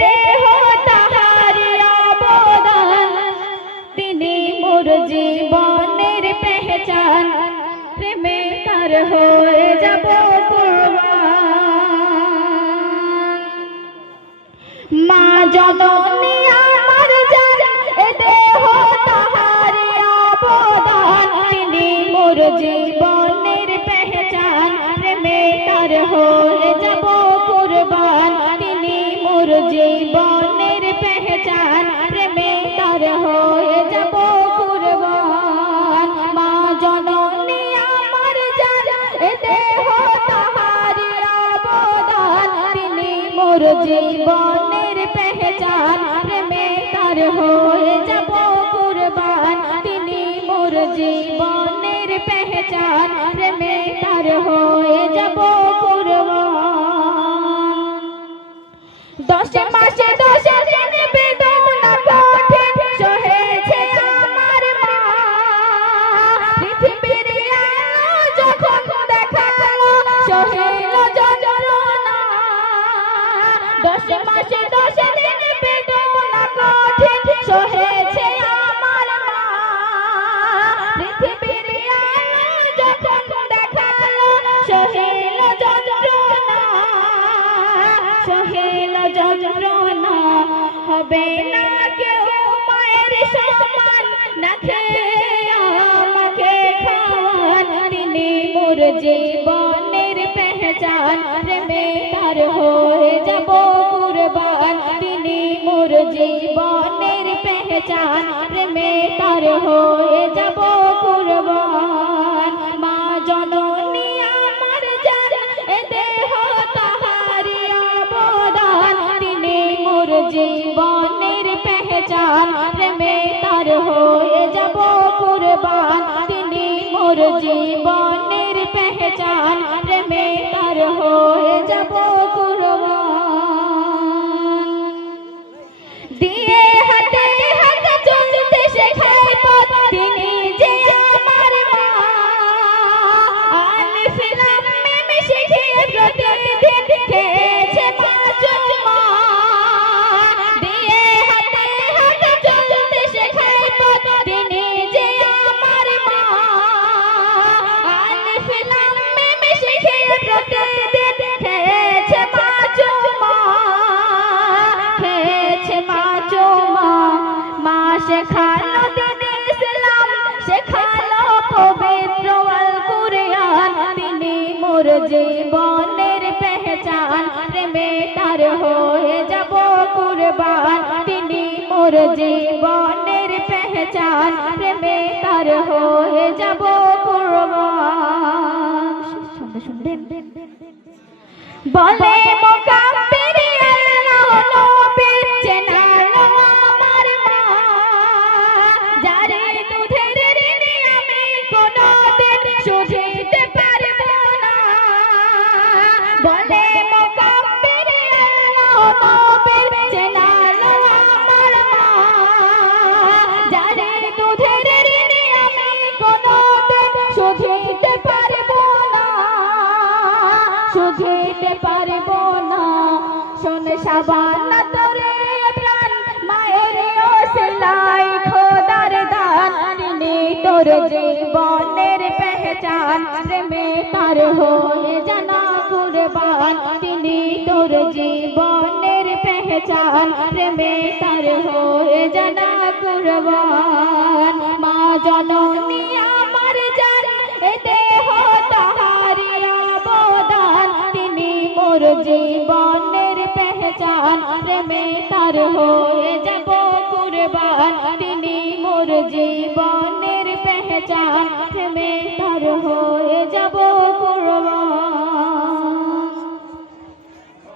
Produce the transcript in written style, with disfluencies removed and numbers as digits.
দেহ তাহারি অবদান, তিনি মোর জীবনের পেহচান, প্রেমে তার হয়ে যাব কুরবান। মা জননী আমার জান, এ দেহ তাহারি অবদান, তিনি মোর জীবনের পেহচান, প্রেমে তার হয়ে যাব কুরবান। তিনি মোর জীবনের পেহচান, প্রেমে তার হয়ে যাব কুরবান। মা জননী আমার জান, এ দেহ তাহারি অবদান, তিনি মোর জীবনের পেহচান, প্রেমে তার হয়ে যাব কুরবান। তিনি মোর জীবনের পেহচান, প্রেমে তার হয়ে যাব কুরবান। 10 মাসে 10 দিন বেদনা কঠিন সহেছে আমার মা, পৃথিবীর আলো যখন দেখালো সহিল যন্ত্রণা। 10 মাসে 10 দিন বেদনা কঠিন সহেছে আমার মা, পৃথিবীর আলো যখন দেখালো সহিল যন্ত্রণা। সহিল যন্ত্রণা, হবে না কেউ মায়ের সমান, না খেয়ে আমাকে খাওয়ান। তিনি মোর জীবনের পেহচান, প্রেমে তার হয়ে যাব কুরবান। তিনি মোর জীবনের পেহচান, প্রেমে তার হয়ে যাব কুরবান। মা জননী আমার জান, এ দেহ তাহারি অবদান, তিনি মোর জীবনের পেহচান, প্রেমে তার হয়ে যাব কুরবান। তিনি মোর জীবনের পেহচান, প্রেমে তার হয়ে যাব কুরবান। দিয়ে হাতে হাত চলতে শেখায় পথ, তিনি যে আমার মা। আলিফ লাম মিম শিখিয়ে প্রতিদিন খেয়েছে মা চুমা। দিয়ে হাতে হাত চলতে শেখায় পথ, তিনি যে আমার মা। আলিফ লাম মিম শিখিয়ে প্রতিদিন খেয়েছে মা চুমা। খেয়েছে মা চুমা। মা শেখালো দিন ইসলাম, শেখালো পবিত্র আল কুরআন। তিনি মোর জীবনের পেহচান, প্রেমে তার হয়ে যাব কুরবান। তিনি মোর জীবনের পেহচান, প্রেমে তার হয়ে যাব কুরবান। শুনবেন বলে মুকাব্বির আল্লাহ নবীর চেনালো আমার মা, যারে দুধের ঋণী আমি কোনদিন শুধিতে পারব না। বলে মুকাব্বির আল্লাহ নবীর চেনালো আমার মা, যারে দুধের ঋণী আমি কোনদিন শুধিতে পারব না। শুধিতে পারব না। শোন শাবানা তোরে প্রাণ, মায়ের ওসিলাই খোদার দান। তিনি তোর জীবনের পেহচান, প্রেমে তার হয়ে জানা কুরবান। তিনি তোর জীবনের পেহচান, প্রেমে তার হয়ে জানা কুরবান। মা জননী আমার জান, এ দেহ তাহারি অবদান। তিনি মোর জীবনের পেহচান, প্রেমে তার হয়ে যাব কুরবান। তিনি মোর জীবনের পেহচান, প্রেমে তার হয়ে যাব